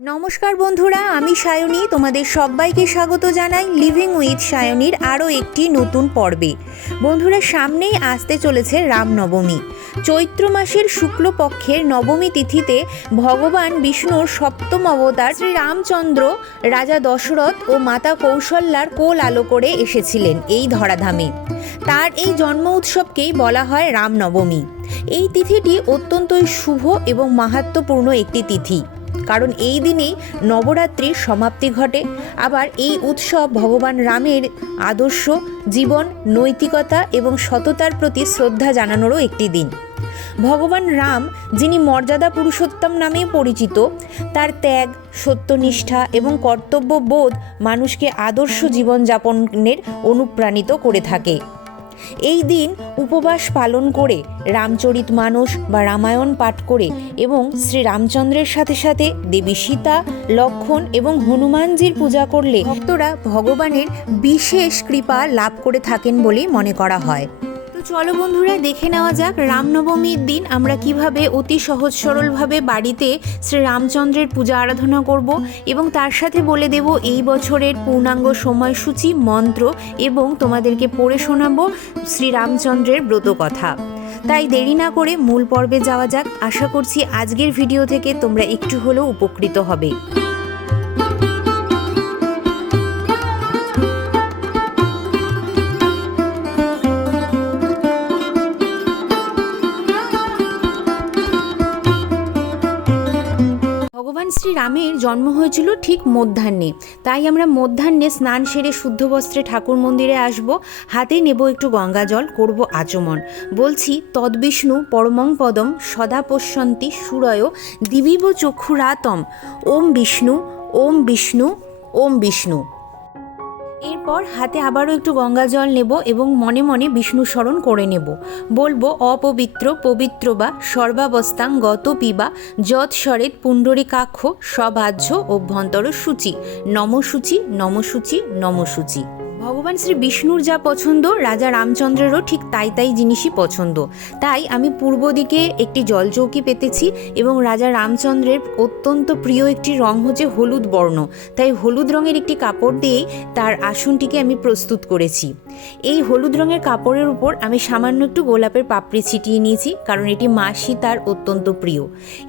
নমস্কার বন্ধুরা, আমি সায়নী। তোমাদের সবাইকে স্বাগত জানাই লিভিং উইথ সায়নীর আরও একটি নতুন পর্বে। বন্ধুরা, সামনেই আসতে চলেছে রামনবমী। চৈত্র মাসের শুক্লপক্ষের নবমী তিথিতে ভগবান বিষ্ণুর সপ্তম অবতার শ্রী রামচন্দ্র রাজা দশরথ ও মাতা কৌশল্যার কোল আলো করে এসেছিলেন এই ধরাধামে। তার এই জন্ম উৎসবকেই বলা হয় রামনবমী। এই তিথিটি অত্যন্তই শুভ এবং মাহাত্ম্যপূর্ণ একটি তিথি, কারণ এই দিনেই নবরাত্রির সমাপ্তি ঘটে। আবার এই উৎসব ভগবান রামের আদর্শ জীবন, নৈতিকতা এবং সততার প্রতি শ্রদ্ধা জানানোরও একটি দিন। ভগবান রাম, যিনি মর্যাদা পুরুষোত্তম নামেই পরিচিত, তার ত্যাগ, সত্যনিষ্ঠা এবং কর্তব্যবোধ মানুষকে আদর্শ জীবনযাপনের অনুপ্রাণিত করে থাকে। এই দিন উপবাস পালন করে, রামচরিতমানস বা রামায়ণ পাঠ করে এবং শ্রী রামচন্দ্রের সাথে সাথে দেবী সীতা, লক্ষ্মণ এবং হনুমানজির পূজা করলে ভক্তরা ভগবানের বিশেষ কৃপা লাভ করে থাকেন বলেই মনে করা হয়। তো চলো বন্ধুরা, দেখে নেওয়া যাক রামনবমীর দিন আমরা কিভাবে অতি সহজ সরলভাবে বাড়িতে শ্রী রামচন্দ্রের পূজা আরাধনা করব, এবং তার সাথে বলে দেব এই বছরের পূর্ণাঙ্গ সময়সূচি, মন্ত্র, এবং তোমাদেরকে পড়ে শোনাবো শ্রী রামচন্দ্রের ব্রত কথা। তাই দেরি না করে মূল পর্বে যাওয়া যাক। আশা করছি আজকের ভিডিও থেকে তোমরা একটু হলেও উপকৃত হবে। ভগবান শ্রীরামের জন্ম হয়েছিল ঠিক মধ্যাহ্নে। তাই আমরা মধ্যাহ্নে স্নান সেরে শুদ্ধ বস্ত্রে ঠাকুর মন্দিরে আসব। হাতে নেব একটু গঙ্গা জল, করব আচমন। বলছি, তদ্বিষ্ণু পরমং পদম সদা পশ্যন্তি সুরয় দিবিব চক্ষুরাতম ওম বিষ্ণু ওম বিষ্ণু ওম বিষ্ণু। এরপর হাতে আবারও একটু গঙ্গা জল নেব এবং মনে মনে বিষ্ণু স্মরণ করে নেব। বলবো, অপবিত্র পবিত্র বা সর্বাবস্থাং গত পিবা যৎ স্বরেত পুণ্ডরীকাক্ষ সবাহ্য অভ্যন্তর সূচি নমসূচি নমসূচি নমসূচি। ভগবান শ্রী বিষ্ণুর যা পছন্দ, রাজা রামচন্দ্রেরও ঠিক তাই জিনিসই পছন্দ। তাই আমি পূর্ব দিকে একটি জলচৌকি পেতেছি এবং রাজা রামচন্দ্রের অত্যন্ত প্রিয় একটি রং হচ্ছে হলুদ বর্ণ। তাই হলুদ রঙের একটি কাপড় দিয়েই তার আসনটিকে আমি প্রস্তুত করেছি। এই হলুদ রঙের কাপড়ের উপর আমি সামান্য একটু গোলাপের পাপড়ি ছিটিয়ে নিয়েছি, কারণ এটি মা সীতার অত্যন্ত প্রিয়।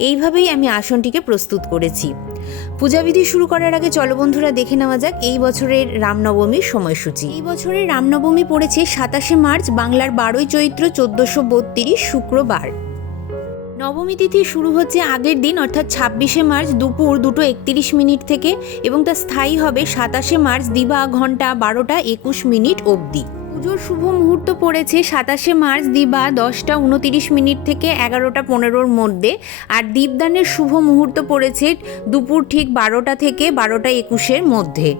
এইভাবেই আমি আসনটিকে প্রস্তুত করেছি। পূজাবিধি শুরু করার আগে চলো বন্ধুরা, দেখে নেওয়া যাক এই বছরের রামনবমীর সময়সূচি। এই বছরের রামনবমী পড়েছে 27শে মার্চ, বাংলার 12ই চৈত্র 1432 শুক্রবার। নবমী তিথি শুরু হচ্ছে আগের দিন অর্থাৎ 26শে মার্চ দুপুর 2:31 থেকে, এবং তা স্থায়ী হবে 27শে মার্চ দিবা ঘন্টা 12:21 অবধি। পুজোর শুভ মুহূর্ত পড়েছে 27শে মার্চ দিবা 10:29 থেকে 11:15 মধ্যে, আর দীপদানের শুভ মুহূর্ত পড়েছে দুপুর ঠিক 12টা থেকে 12:21 মধ্যে।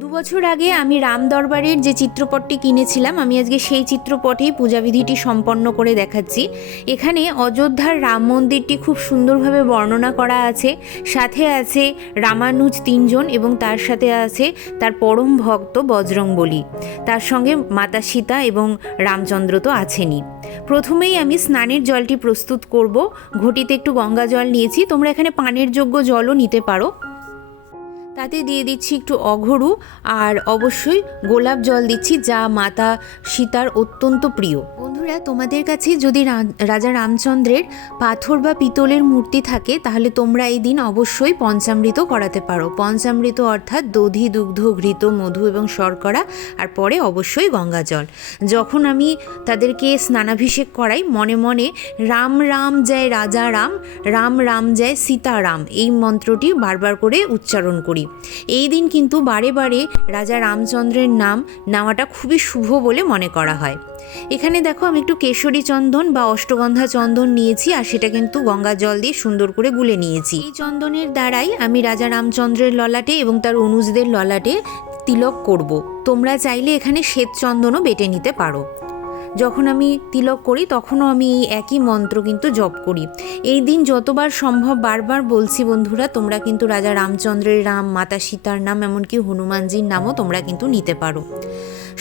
2 বছর আগে আমি রাম দরবারের যে চিত্রপটটি কিনেছিলাম, আমি আজকে সেই চিত্রপটেই পূজাবিধিটি সম্পন্ন করে দেখাচ্ছি। এখানে অযোধ্যার রাম মন্দিরটি খুব সুন্দরভাবে বর্ণনা করা আছে। সাথে আছে রামানুজ 3 জন এবং তার সাথে আছে তার পরম ভক্ত বজরংবলী। তার সঙ্গে মাতা সীতা এবং রামচন্দ্র তো আছেনই। প্রথমেই আমি স্নানের জলটি প্রস্তুত করব। ঘটিতে একটু গঙ্গা জল নিয়েছি, তোমরা এখানে পানের যোগ্য জলও নিতে পারো। তাতে দিয়ে দিচ্ছি একটু অঘরু, আর অবশ্যই গোলাপ জল দিচ্ছি, যা মাতা সীতার অত্যন্ত প্রিয়। বন্ধুরা, তোমাদের কাছে যদি রাজা রামচন্দ্রের পাথর বা পিতলের মূর্তি থাকে, তাহলে তোমরা এই দিন অবশ্যই পঞ্চামৃত করাতে পারো। পঞ্চামৃত অর্থাৎ দধি, দুগ্ধ, ঘৃত, মধু এবং শর্করা, আর পরে অবশ্যই গঙ্গা জল। যখন আমি তাদেরকে স্নানাভিষেক করাই, মনে মনে রাম রাম জয় রাজা রাম, রাম রাম জয় সীতারাম, এই মন্ত্রটি বারবার করে উচ্চারণ করি। এই দিন কিন্তু বারে বারে রাজা রামচন্দ্রের নাম নেওয়াটা খুবই শুভ বলে মনে করা হয়। এখানে দেখো, আমি একটু কেশরী চন্দন বা অষ্টগন্ধা চন্দন নিয়েছি, আর সেটা কিন্তু গঙ্গা জল দিয়ে সুন্দর করে গুলে নিয়েছি। এই চন্দনের দ্বারাই আমি রাজা রামচন্দ্রের ললাটে এবং তার অনুজদের ললাটে তিলক করব। তোমরা চাইলে এখানে শ্বেত চন্দনও বেটে নিতে পারো। যখন আমি তিলক করি তখনও আমি এই একই মন্ত্র কিন্তু জপ করি। এই দিন যতবার সম্ভব বারবার বলছি বন্ধুরা, তোমরা কিন্তু রাজা রামচন্দ্রের নাম, মাতা সীতার নাম, এমনকি হনুমানজির নামও তোমরা কিন্তু নিতে পারো।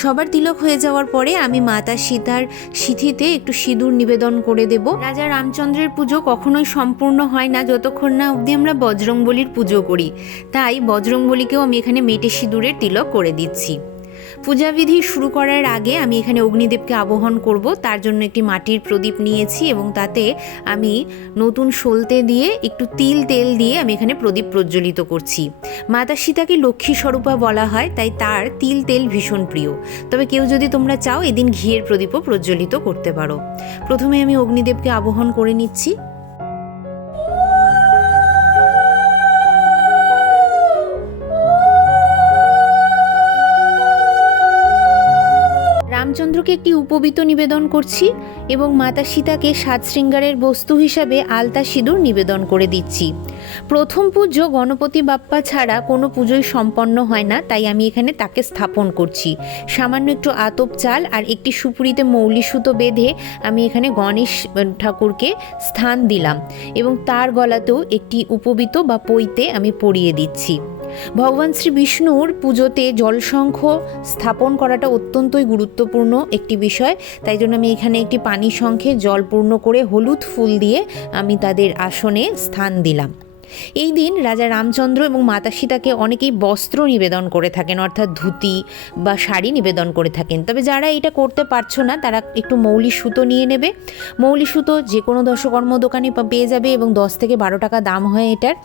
সবার তিলক হয়ে যাওয়ার পরে আমি মাতা সীতার সিঁথিতে একটু সিঁদুর নিবেদন করে দেব। রাজা রামচন্দ্রের পুজো কখনোই সম্পূর্ণ হয় না যতক্ষণ না অবধি আমরা বজরংবলীর পুজো করি, তাই বজরংবলীকেও আমি এখানে মেটে সিঁদুরের তিলক করে দিচ্ছি। পূজাবিধি শুরু করার আগে আমি এখানে অগ্নিদেবকে আবাহন করব, তার জন্য একটি মাটির প্রদীপ নিয়েছি এবং তাতে আমি নতুন সলতে দিয়ে একটু তেল দিয়ে আমি এখানে প্রদীপ প্রজ্বলিত করছি। মাতা সীতাকে লক্ষ্মী স্বরূপা বলা হয়, তাই তার তেল ভীষণ প্রিয়। তবে কেউ যদি তোমরা চাও এদিন ঘিয়ের প্রদীপও প্রজ্বলিত করতে পারো। প্রথমে আমি অগ্নিদেবকে আবাহন করে নিচ্ছি। রামচন্দ্রকে একটি উপবীত নিবেদন করছি এবং মাতা সীতাকে সাজ শৃঙ্গারের বস্তু হিসাবে আলতা সিঁদুর নিবেদন করে দিচ্ছি। প্রথম পুজো গণপতি বাপ্পা ছাড়া কোনো পুজোই সম্পন্ন হয় না, তাই আমি এখানে তাকে স্থাপন করছি। সামান্য একটু আতপ চাল আর একটি সুপুরিতে মৌলি সুতো বেঁধে আমি এখানে গণেশ ঠাকুরকে স্থান দিলাম এবং তার গলাতেও একটি উপবীত বা পৈতে আমি পরিয়ে দিচ্ছি। ভগবান শ্রী বিষ্ণুর পুজোতে জলশঙ্খ স্থাপন করাটা অত্যন্তই গুরুত্বপূর্ণ একটি বিষয়, তাই জন্য আমি এখানে একটি পানি শঙ্খে জল পূর্ণ করে হলুদ ফুল দিয়ে আমি তাদের আসনে স্থান দিলাম। এই দিন রাজা রামচন্দ্র এবং মাতা সীতাকে অনেকেই বস্ত্র নিবেদন করে থাকেন, অর্থাৎ ধুতি বা শাড়ি নিবেদন করে থাকেন। তবে যারা এটা করতে পারছো না তারা একটু মৌলি সুতো নিয়ে নেবে। মৌলি সুতো যে কোনো দশকর্ম দোকানে পেয়ে যাবে এবং 10 থেকে 12 টাকা দাম হয় এটার।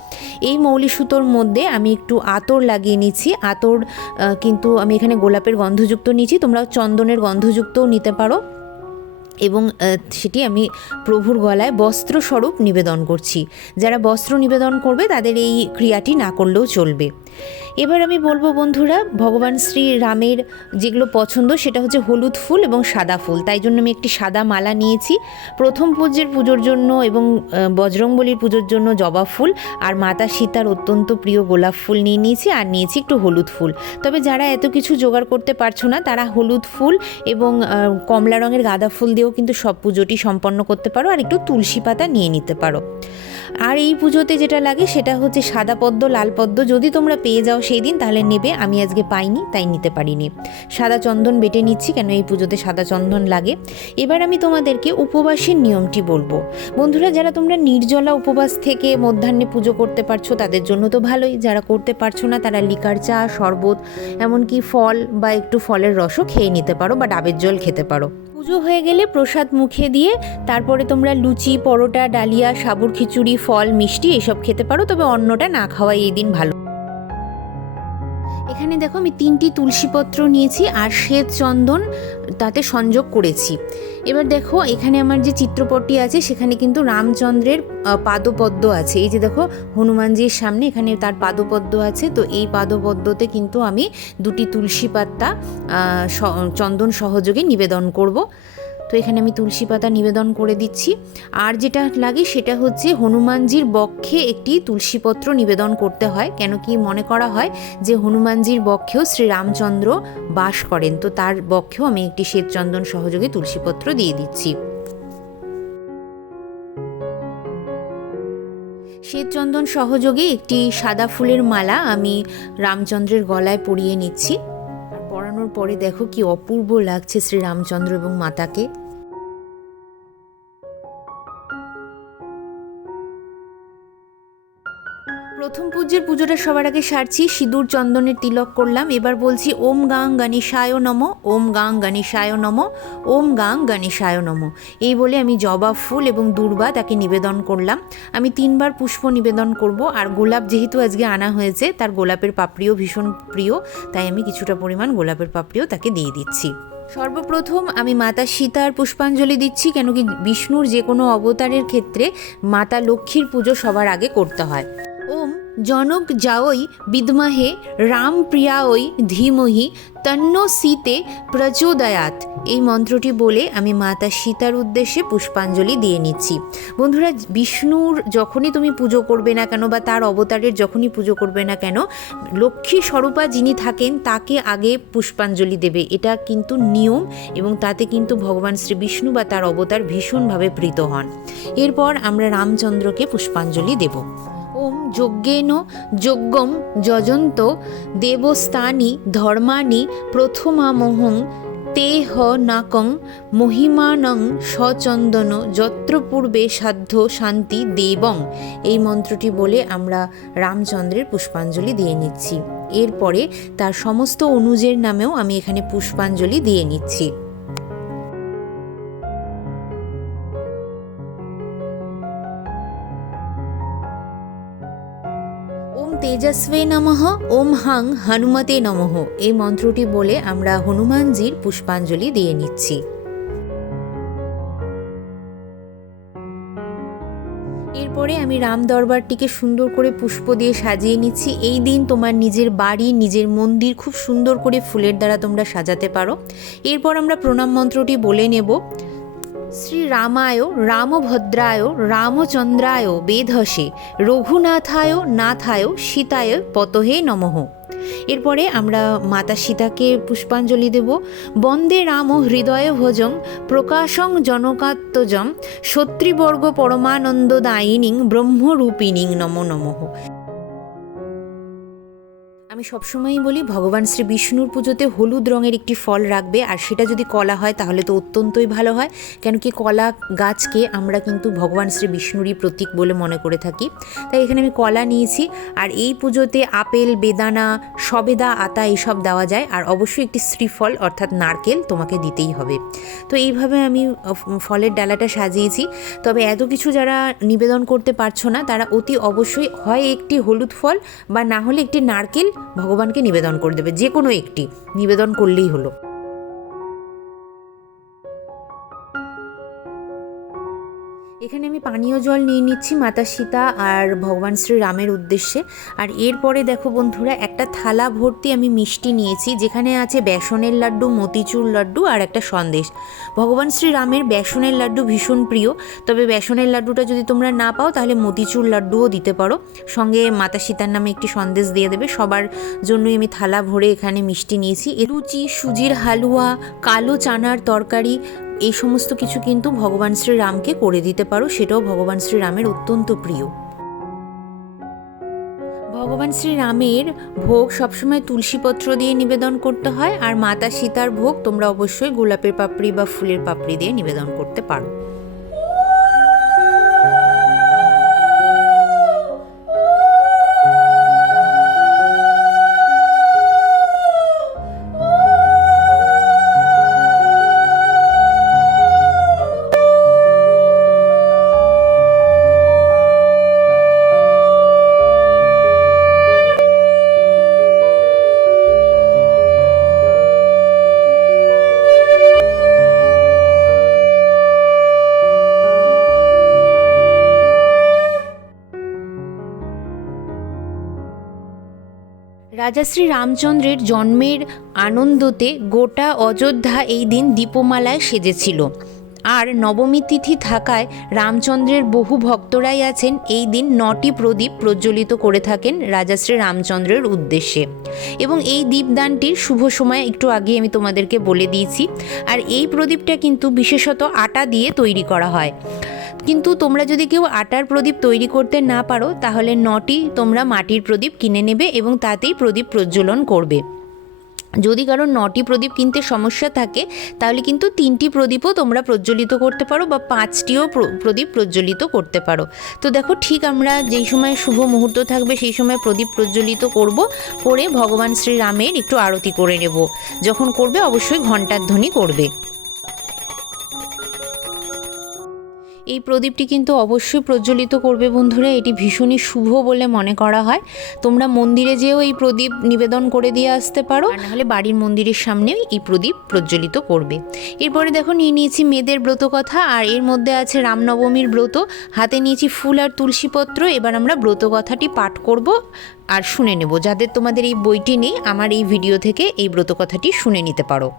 এই মৌলি সুতোর মধ্যে আমি একটু আতর লাগিয়ে নিচ্ছি। আতর কিন্তু আমি এখানে গোলাপের গন্ধযুক্ত নিচ্ছি, তোমরা চন্দনের গন্ধযুক্তও নিতে পারো এবং সেটি আমি প্রভুর গলায় বস্ত্রস্বরূপ নিবেদন করছি। যারা বস্ত্র নিবেদন করবে তাদের এই ক্রিয়াটি না করলেও চলবে। এবার আমি বলবো বন্ধুরা, ভগবান শ্রী রামের যেগুলো পছন্দ সেটা হচ্ছে হলুদ ফুল এবং সাদা ফুল, তাই জন্য আমি একটি সাদা মালা নিয়েছি। প্রথম পূজ্যের পুজোর জন্য এবং বজরংবলীর পুজোর জন্য জবা ফুল আর মাতা সীতার অত্যন্ত প্রিয় গোলাপ ফুল নিয়ে নিয়েছি আর নিয়েছি একটু হলুদ ফুল। তবে যারা এত কিছু জোগাড় করতে পারছো না তারা হলুদ ফুল এবং কমলা রঙের গাঁদা ফুল দিয়েও কিন্তু সব পুজোটি সম্পন্ন করতে পারো, আর একটু তুলসী পাতা নিয়ে নিতে পারো। আর এই পুজোতে যেটা লাগে সেটা হচ্ছে সাদা পদ্ম, লাল পদ্ম যদি তোমরা পেয়ে যাও সেই দিন তাহলে নেবে, আমি আজকে পাইনি তাই নিতে পারিনি। সাদা চন্দন বেটে নিচ্ছি, কেন এই পুজোতে সাদা চন্দন লাগে। এবার আমি তোমাদেরকে উপবাসের নিয়মটি বলবো। বন্ধুরা, যারা তোমরা নির্জলা উপবাস থেকে মধ্যাহ্নে পুজো করতে পারছো তাদের জন্য তো ভালোই, যারা করতে পারছো না তারা লিকার চা, শরবত, এমনকি ফল বা একটু ফলের রসও খেয়ে নিতে পারো বা ডাবের জল খেতে পারো। পুজো হয়ে গেলে প্রসাদ মুখে দিয়ে তারপরে তোমরা লুচি, পরোটা, ডালিয়া, সাবুর খিচুড়ি, ফল, মিষ্টি এসব খেতে পারো, তবে অন্নটা না খাওয়াই এই দিন ভালো। এখানে দেখো আমি 3টি তুলসীপত্র নিয়েছি আর শ্বেত চন্দন তাতে সংযোগ করেছি। এবার দেখো এখানে আমার যে চিত্রপটটি আছে সেখানে কিন্তু রামচন্দ্রের পাদপদ্ম আছে। এই যে দেখো হনুমানজির সামনে এখানে তার পাদপদ্ম আছে, তো এই পাদপদ্মতে কিন্তু আমি 2টি তুলসী পাতা চন্দন সহযোগে নিবেদন করব। তো এখানে আমি তুলসী পাতা নিবেদন করে দিচ্ছি। আর যেটা লাগে সেটা হচ্ছে হনুমানজির বক্ষে একটি তুলসীপত্র নিবেদন করতে হয়, কেন কি মনে করা হয় যে হনুমানজির বক্ষেও শ্রীরামচন্দ্র বাস করেন, তো তার বক্ষেও আমি একটি শ্বেতচন্দন সহযোগে তুলসীপত্র দিয়ে দিচ্ছি। শ্বেতচন্দন সহযোগে একটি সাদা ফুলের মালা আমি রামচন্দ্রের গলায় পরিয়ে নিচ্ছি। পরানোর পরে দেখো কি অপূর্ব লাগছে শ্রীরামচন্দ্র এবং মাতাকে। প্রথম পূজ্যের পুজোটা সবার আগে সারছি, সিঁদুর চন্দনের তিলক করলাম। এবার বলছি ওম গাং গণেশায় নমঃ, ওম গাং গণেশায় নমঃ, ওম গাং গণেশায় নমঃ। এই বলে আমি জবা ফুল এবং দূর্বা তাকে নিবেদন করলাম। আমি 3বার পুষ্প নিবেদন করব, আর গোলাপ যেহেতু আজকে আনা হয়েছে তার গোলাপের পাপড়িও ভীষণ প্রিয়, তাই আমি কিছুটা পরিমাণ গোলাপের পাপড়িও তাকে দিয়ে দিচ্ছি। সর্বপ্রথম আমি মাতা সীতার পুষ্পাঞ্জলি দিচ্ছি, কেন কি বিষ্ণুর যে কোনো অবতারের ক্ষেত্রে মাতা লক্ষ্মীর পুজো সবার আগে করতে হয়। ওম জনক যাওই বিদ্মহে রাম প্রিয়াওই ধীমহি তন্নো সীতে প্রচোদয়াৎ, এই মন্ত্রটি বলে আমি মাতা সীতার উদ্দেশ্যে পুষ্পাঞ্জলি দিয়ে নিচ্ছি। বন্ধুরা, বিষ্ণুর যখনই তুমি পুজো করবে না কেন বা তার অবতারের যখনই পুজো করবে না কেন, লক্ষ্মী স্বরূপা যিনি থাকেন তাকে আগে পুষ্পাঞ্জলি দেবে, এটা কিন্তু নিয়ম, এবং তাতে কিন্তু ভগবান শ্রী বিষ্ণু বা তার অবতার ভীষণভাবে প্রীত হন। এরপর আমরা রামচন্দ্রকে পুষ্পাঞ্জলি দেব। ওম যজ্ঞেন যজ্ঞম যজন্ত দেবস্থানি ধর্মাণি প্রথমামহং তে হ নাকং মহিমানং সচন্দন যত্র পূর্বে সাধ্য শান্তি দেবং। এই মন্ত্রটি বলে আমরা রামচন্দ্রের পুষ্পাঞ্জলি দিয়ে নিচ্ছি। এরপরে তার সমস্ত অনুজের নামেও আমি এখানে পুষ্পাঞ্জলি দিয়ে নিচ্ছি। ওম তেজস্বে নমঃ ওম হাং হনুমতে নমঃ। এই মন্ত্রটি বলে আমরা হনুমানজির পুষ্পাঞ্জলি দিয়ে নিচ্ছি। এরপরে আমি রাম দরবারটিকে সুন্দর করে পুষ্প দিয়ে সাজিয়ে নিচ্ছি। এই দিন তোমার নিজের বাড়ি, নিজের মন্দির খুব সুন্দর করে ফুলের দ্বারা তোমরা সাজাতে পারো। এরপর আমরা প্রণাম মন্ত্রটি বলে নেব। শ্রী রামায় রামভদ্রায় রামচন্দ্রায় বেধসে রঘুনাথায় নাথায় সীতায় পতহে নমঃ। এরপরে আমরা মাতা সীতাকে পুষ্পাঞ্জলি দেব। বন্দে রাম হৃদয় ভোজং প্রকাশং জনকাত্মজম শত্রীবর্গ পরমানন্দদায়িনীং ব্রহ্মরূপিণীং নমো নমঃ। আমি সবসময়ই বলি ভগবান শ্রী বিষ্ণুর পুজোতে হলুদ রঙের একটি ফল রাখবে, আর সেটা যদি কলা হয় তাহলে তো অত্যন্তই ভালো হয়, কেন কি কলা গাছকে আমরা কিন্তু ভগবান শ্রী বিষ্ণুরই প্রতীক বলে মনে করে থাকি। তাই এখানে আমি কলা নিয়েছি। আর এই পুজোতে আপেল, বেদানা, সবেদা, আতা এইসব দেওয়া যায়, আর অবশ্যই একটি শ্রীফল অর্থাৎ নারকেল তোমাকে দিতেই হবে। তো এইভাবে আমি ফলের ডালাটা সাজিয়েছি। তবে এত কিছু যারা নিবেদন করতে পারছো না তারা অতি অবশ্যই হয় একটি হলুদ ফল বা না হলে একটি নারকেল ভগবানকে নিবেদন করে দেবে, যে কোনো একটি নিবেদন করলেই হলো। এখানে আমি পানীয় জল নিয়ে নিচ্ছি মাতা সীতা আর ভগবান শ্রীরামের উদ্দেশ্যে। আর এরপরে দেখো বন্ধুরা, একটা থালা ভর্তি আমি মিষ্টি নিয়েছি, যেখানে আছে বেসনের লাড্ডু, মতিচুর লাড্ডু আর একটা সন্দেশ। ভগবান শ্রীরামের বেসনের লাড্ডু ভীষণ প্রিয়, তবে বেসনের লাড্ডুটা যদি তোমরা না পাও তাহলে মতিচুর লাড্ডুও দিতে পারো। সঙ্গে মাতা সীতার নামে একটি সন্দেশ দিয়ে দেবে। সবার জন্যই আমি থালা ভরে এখানে মিষ্টি নিয়েছি। লুচি, সুজির হালুয়া, কালো চানার তরকারি, এই সমস্ত কিছু কিন্তু ভগবান শ্রীরামকে করে দিতে পারো, সেটাও ভগবান শ্রীরামের অত্যন্ত প্রিয়। ভগবান শ্রীরামের ভোগ সবসময় তুলসীপত্র দিয়ে নিবেদন করতে হয়, আর মাতা সীতার ভোগ তোমরা অবশ্যই গোলাপের পাপড়ি বা ফুলের পাপড়ি দিয়ে নিবেদন করতে পারো। রাজা শ্রী রামচন্দ্রের জন্মের আনন্দতে গোটা অযোধ্যা এই দিন দীপমালায় সেজেছিল। আর নবমী তিথি থাকায় রামচন্দ্রের বহু ভক্তরাই আছেন এই দিন 9টি প্রদীপ প্রজ্বলিত করে থাকেন রাজা শ্রী রামচন্দ্রের উদ্দেশ্যে। এবং এই দীপদানটির শুভ সময় একটু আগে আমি তোমাদেরকে বলে দিয়েছি। আর এই প্রদীপটা কিন্তু বিশেষত আটা দিয়ে তৈরি করা হয়। কিন্তু তোমরা যদি কেউ আটার প্রদীপ তৈরি করতে না পারো তাহলে 9টি তোমরা মাটির প্রদীপ কিনে নেবে এবং তাতেই প্রদীপ প্রজ্বলন করবে। যদি কারণ 9টি প্রদীপ কিনতে সমস্যা থাকে তাহলে কিন্তু 3টি প্রদীপও তোমরা প্রজ্বলিত করতে পারো বা 5টিও প্রদীপ প্রজ্বলিত করতে পারো। তো দেখো, ঠিক আমরা যেই সময় শুভ মুহূর্ত থাকবে সেই সময় প্রদীপ প্রজ্বলিত করে ভগবান শ্রীরামের একটু আরতি করে নেব। যখন করবে অবশ্যই ঘণ্টার ধ্বনি করবে। এই প্রদীপটি কিন্তু অবশ্যই প্রজ্বলিত করবে বন্ধুরা, এটি ভীষণই শুভ বলে মনে করা হয়। তোমরা মন্দিরে যেও এই প্রদীপ নিবেদন করে দিয়ে আসতে পারো, আর নাহলে বাড়ির মন্দিরের সামনেও এই প্রদীপ প্রজ্বলিত করবে। এরপরে দেখো নিয়ে নিয়েছি মেয়েদের ব্রত কথা, আর এর মধ্যে আছে রামনবমীর ব্রত। হাতে নিয়েছি ফুল আর তুলসীপত্র। এবার আমরা ব্রত কথাটি পাঠ করব আর শুনে নেব। যাদের তোমাদের এই বইটি নেই, আমার এই ভিডিও থেকে এই ব্রত কথাটি শুনে নিতে পারো।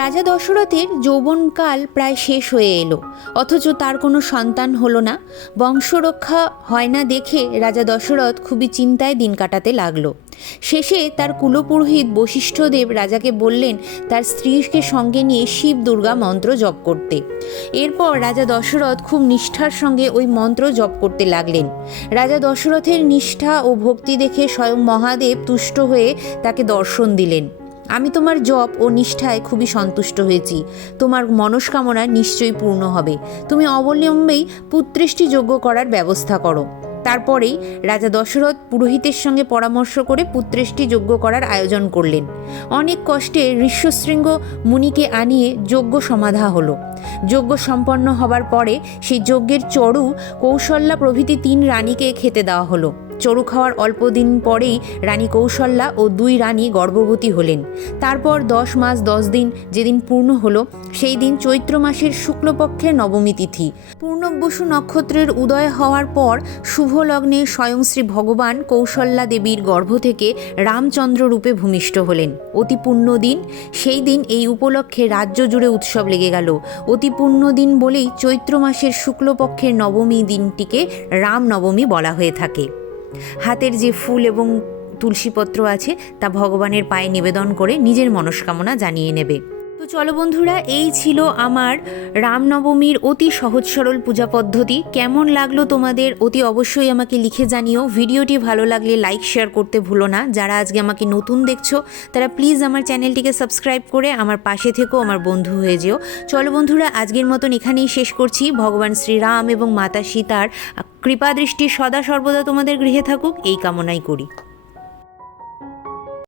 রাজা দশরথের যৌবনকাল প্রায় শেষ হয়ে এলো, অথচ তার কোনো সন্তান হলো না। বংশরক্ষা হয় না দেখে রাজা দশরথ খুবই চিন্তায় দিন কাটাতে লাগলো। শেষে তার কুলপুরোহিত বশিষ্ঠদেব রাজাকে বললেন তার স্ত্রীকে সঙ্গে নিয়ে শিব দুর্গা মন্ত্র জপ করতে। এরপর রাজা দশরথ খুব নিষ্ঠার সঙ্গে ওই মন্ত্র জপ করতে লাগলেন। রাজা দশরথের নিষ্ঠা ও ভক্তি দেখে স্বয়ং মহাদেব তুষ্ট হয়ে তাকে দর্শন দিলেন। আমি তোমার জপ ও নিষ্ঠায় খুবই সন্তুষ্ট হয়েছি, তোমার মনস্কামনা নিশ্চয়ই পূর্ণ হবে। তুমি অবলম্বেই পুত্রেষ্টি যজ্ঞ করার ব্যবস্থা করো। তারপরেই রাজা দশরথ পুরোহিতের সঙ্গে পরামর্শ করে পুত্রেষ্টি যজ্ঞ করার আয়োজন করলেন। অনেক কষ্টে ঋষ্যশৃঙ্গ মুনিকে আনিয়ে যজ্ঞ সমাধা হলো। যজ্ঞ সম্পন্ন হবার পরে সেই যজ্ঞের চড়ু কৌশল্যা প্রভৃতি 3 রানীকে খেতে দেওয়া হলো। চড়ু খাওয়ার অল্প দিন পরেই রানী কৌশল্যা ও 2 রানী গর্ভবতী হলেন। তারপর 10 মাস 10 দিন যেদিন পূর্ণ হলো, সেই দিন চৈত্র মাসের শুক্লপক্ষের নবমী তিথি। পূর্ণবসু নক্ষত্রের উদয় হওয়ার পর শুভ লগ্নে স্বয়ং শ্রী ভগবান কৌশল্যা দেবীর গর্ভ থেকে রামচন্দ্র রূপে ভূমিষ্ঠ হলেন। অতি পুণ্য দিন সেই দিন। এই উপলক্ষে রাজ্য জুড়ে উৎসব লেগে গেল। অতি পুণ্য দিন বলেই চৈত্র মাসের শুক্লপক্ষের নবমী দিনটিকে রামনবমী বলা হয়ে থাকে। হাতের যে ফুল এবং তুলসীপত্র আছে তা ভগবানের পায়ে নিবেদন করে নিজের মনস্কামনা জানিয়ে নেবে। তো চলো বন্ধুরা, এই ছিল আমার রামনবমীর অতি সহজ সরল পূজা পদ্ধতি। কেমন লাগলো তোমাদের অতি অবশ্যই আমাকে লিখে জানিও। ভিডিওটি ভালো লাগলে লাইক শেয়ার করতে ভুলো না। যারা আজকে আমাকে নতুন দেখছো তারা প্লিজ আমার চ্যানেলটিকে সাবস্ক্রাইব করে আমার পাশে থেকেও আমার বন্ধু হয়ে যেও। চলো বন্ধুরা, আজকের মতন এখানেই শেষ করছি। ভগবান শ্রীরাম এবং মাতা সীতার কৃপা দৃষ্টি সদা সর্বদা তোমাদের গৃহে থাকুক এই কামনাই করি।